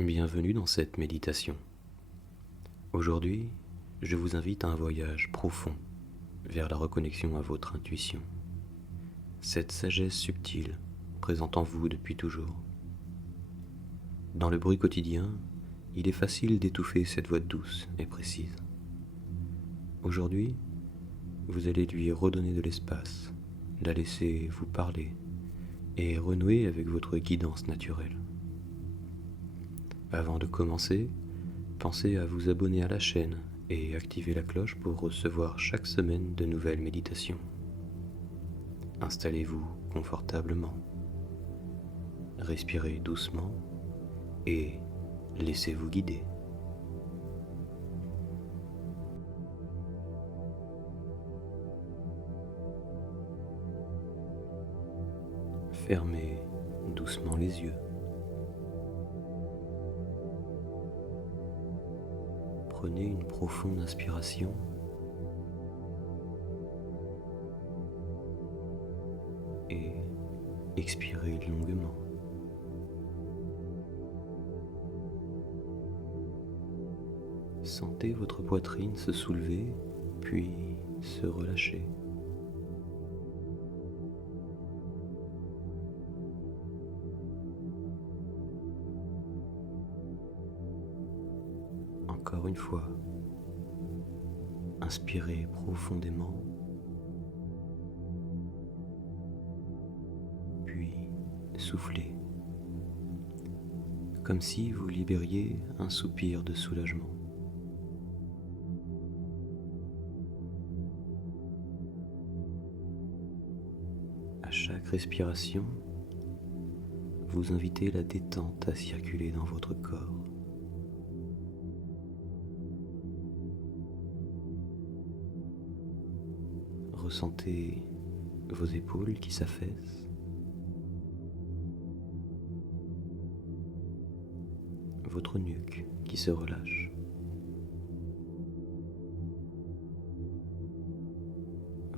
Bienvenue dans cette méditation. Aujourd'hui, je vous invite à un voyage profond vers la reconnexion à votre intuition, cette sagesse subtile présente en vous depuis toujours. Dans le bruit quotidien, il est facile d'étouffer cette voix douce et précise. Aujourd'hui, vous allez lui redonner de l'espace, la laisser vous parler et renouer avec votre guidance naturelle. Avant de commencer, pensez à vous abonner à la chaîne et activer la cloche pour recevoir chaque semaine de nouvelles méditations. Installez-vous confortablement, respirez doucement et laissez-vous guider. Fermez doucement les yeux. Prenez une profonde inspiration et expirez longuement. Sentez votre poitrine se soulever puis se relâcher. Encore une fois, inspirez profondément, puis soufflez, comme si vous libériez un soupir de soulagement. À chaque respiration, vous invitez la détente à circuler dans votre corps. Ressentez vos épaules qui s'affaissent, votre nuque qui se relâche,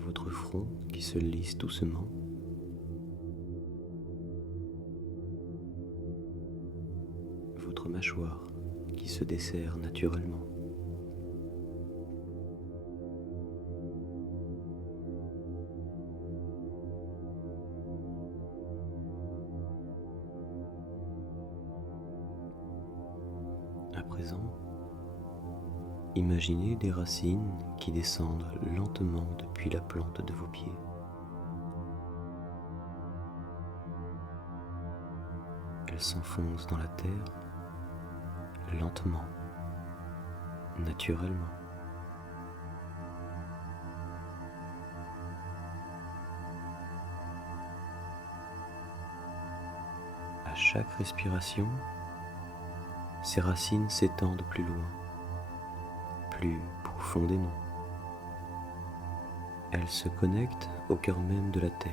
votre front qui se lisse doucement, votre mâchoire qui se desserre naturellement. À présent, imaginez des racines qui descendent lentement depuis la plante de vos pieds. Elles s'enfoncent dans la terre lentement, naturellement. À chaque respiration, ces racines s'étendent plus loin, plus profondément. Elles se connectent au cœur même de la terre.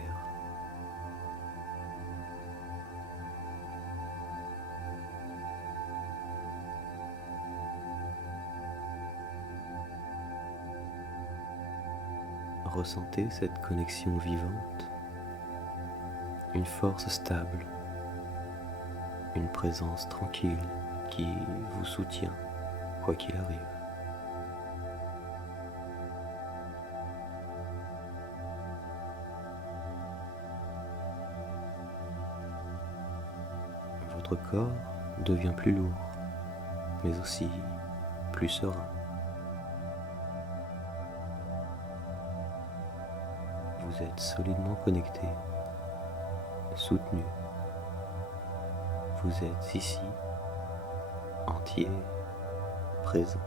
Ressentez cette connexion vivante, une force stable, une présence tranquille qui vous soutient quoi qu'il arrive. Votre corps devient plus lourd, mais aussi plus serein. Vous êtes solidement connecté, soutenu. Vous êtes ici, entier, présent.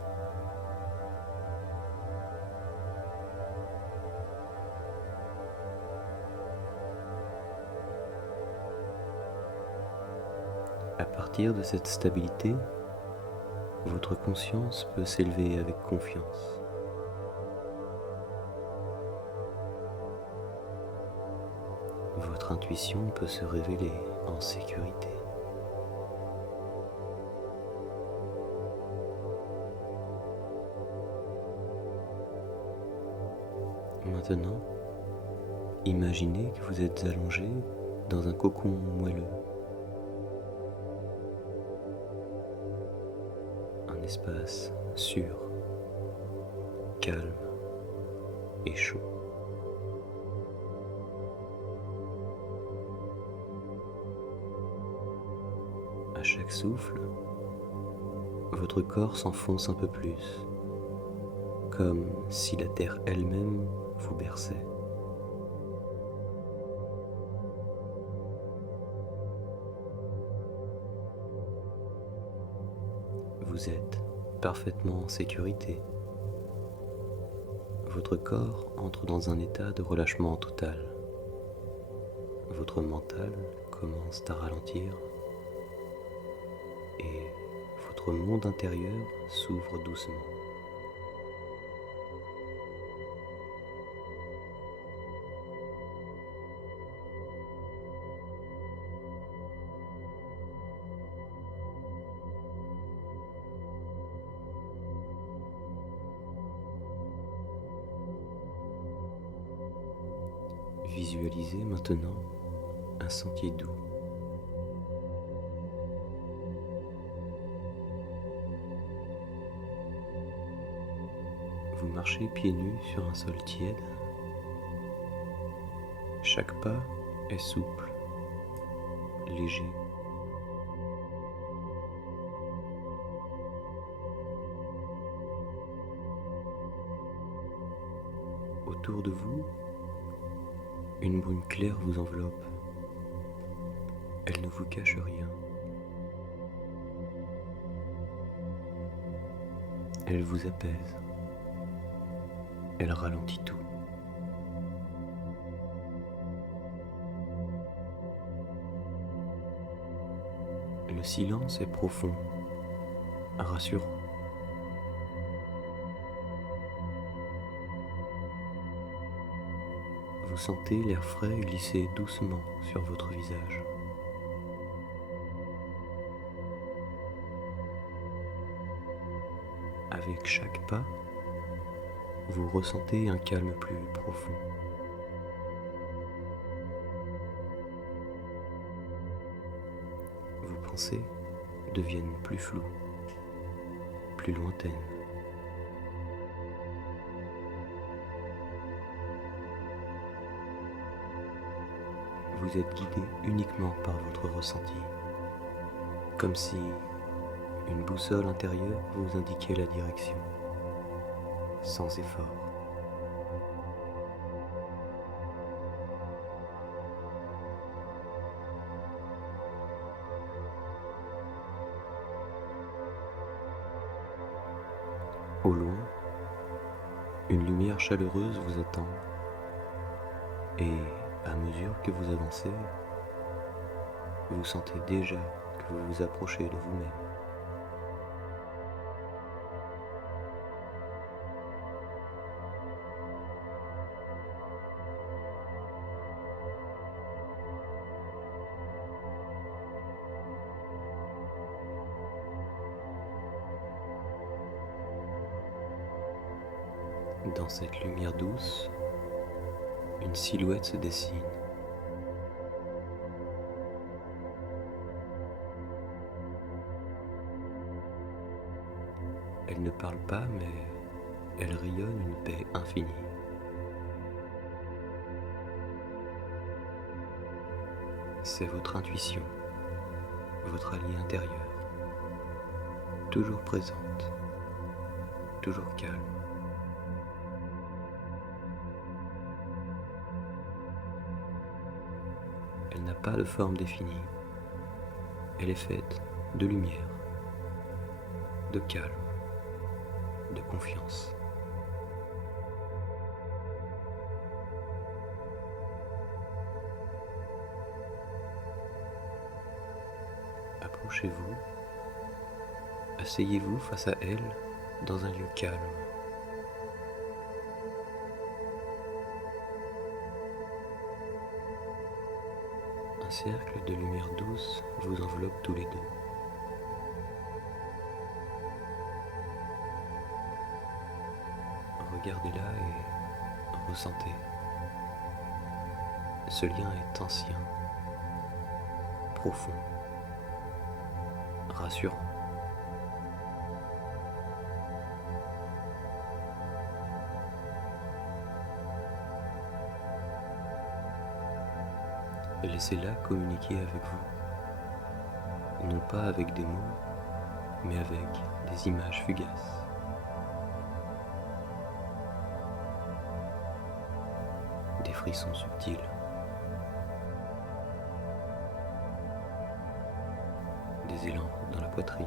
À partir de cette stabilité, votre conscience peut s'élever avec confiance. Votre intuition peut se révéler en sécurité. Maintenant, imaginez que vous êtes allongé dans un cocon moelleux. espace sûr, calme et chaud. À chaque souffle, votre corps s'enfonce un peu plus, comme si la terre elle-même vous berçait. Vous êtes parfaitement en sécurité. Votre corps entre dans un état de relâchement total. Votre mental commence à ralentir et votre monde intérieur s'ouvre doucement. Visualisez maintenant un sentier doux. Vous marchez pieds nus sur un sol tiède. Chaque pas est souple, léger. Autour de vous, une brume claire vous enveloppe. Elle ne vous cache rien. Elle vous apaise. Elle ralentit tout. Le silence est profond, rassurant. Vous sentez l'air frais glisser doucement sur votre visage. Avec chaque pas, vous ressentez un calme plus profond. Vos pensées deviennent plus floues, plus lointaines. Vous êtes guidé uniquement par votre ressenti, comme si une boussole intérieure vous indiquait la direction, sans effort. Au loin, une lumière chaleureuse vous attend et à mesure que vous avancez, vous sentez déjà que vous vous approchez de vous-même. Dans cette lumière douce, une silhouette se dessine. Elle ne parle pas, mais elle rayonne une paix infinie. C'est votre intuition, votre allié intérieur, toujours présente, toujours calme. Elle n'a pas de forme définie. Elle est faite de lumière, de calme, de confiance. Approchez-vous, asseyez-vous face à elle dans un lieu calme. Un cercle de lumière douce vous enveloppe tous les deux. Regardez-la et ressentez. Ce lien est ancien, profond, rassurant. Laissez-la communiquer avec vous, non pas avec des mots, mais avec des images fugaces. Des frissons subtils. Des élans dans la poitrine.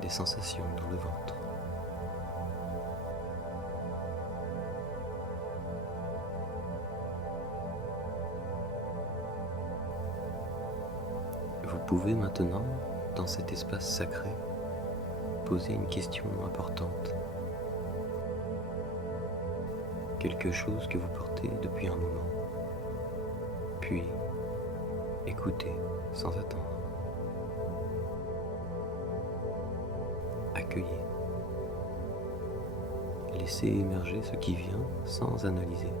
Des sensations dans le ventre. Vous pouvez maintenant, dans cet espace sacré, poser une question importante. Quelque chose que vous portez depuis un moment. Puis, écoutez sans attendre. Accueillez. Laissez émerger ce qui vient sans analyser.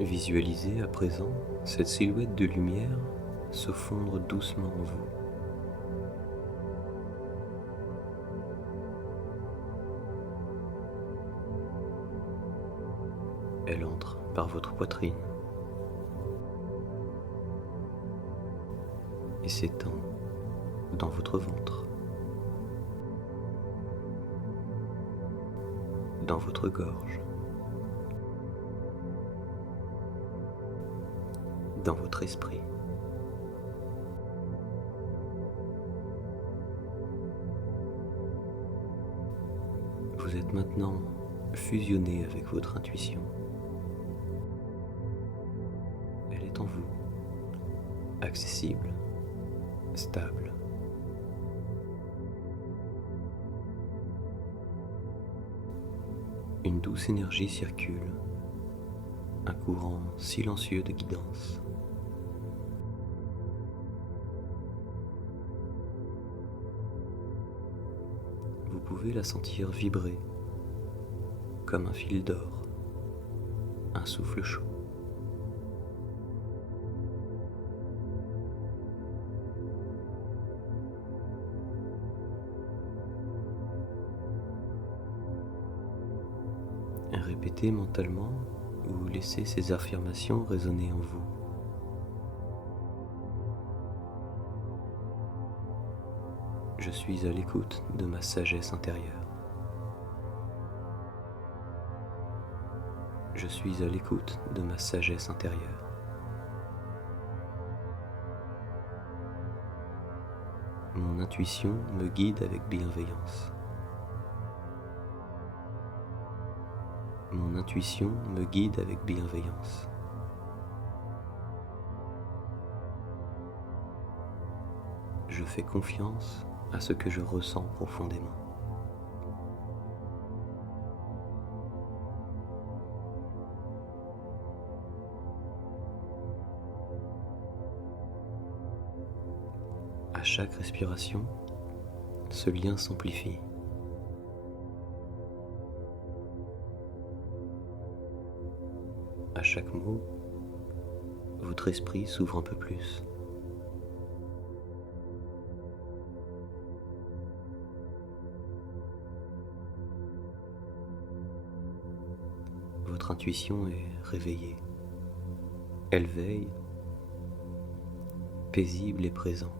Visualisez à présent cette silhouette de lumière se fondre doucement en vous. Elle entre par votre poitrine et s'étend dans votre ventre, dans votre gorge, dans votre esprit. Vous êtes maintenant fusionné avec votre intuition. Elle est en vous, accessible, stable. Une douce énergie circule, un courant silencieux de guidance. Vous pouvez la sentir vibrer comme un fil d'or, un souffle chaud. Répétez mentalement ou laissez ces affirmations résonner en vous. Je suis à l'écoute de ma sagesse intérieure. Je suis à l'écoute de ma sagesse intérieure. Mon intuition me guide avec bienveillance. Mon intuition me guide avec bienveillance. Je fais confiance à ce que je ressens profondément. À chaque respiration, ce lien s'amplifie. À chaque mot, votre esprit s'ouvre un peu plus. Votre intuition est réveillée. Elle veille, paisible et présente.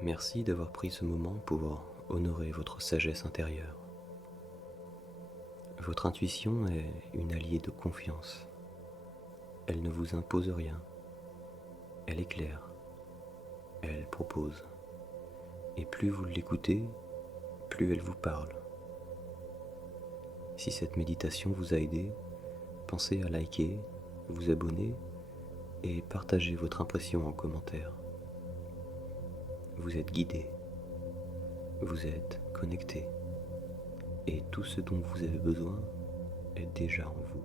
Merci d'avoir pris ce moment pour honorer votre sagesse intérieure. Votre intuition est une alliée de confiance. Elle ne vous impose rien. Elle éclaire. Elle propose. Et plus vous l'écoutez, plus elle vous parle. Si cette méditation vous a aidé, pensez à liker, vous abonner et partager votre impression en commentaire. Vous êtes guidé, vous êtes connecté, et tout ce dont vous avez besoin est déjà en vous.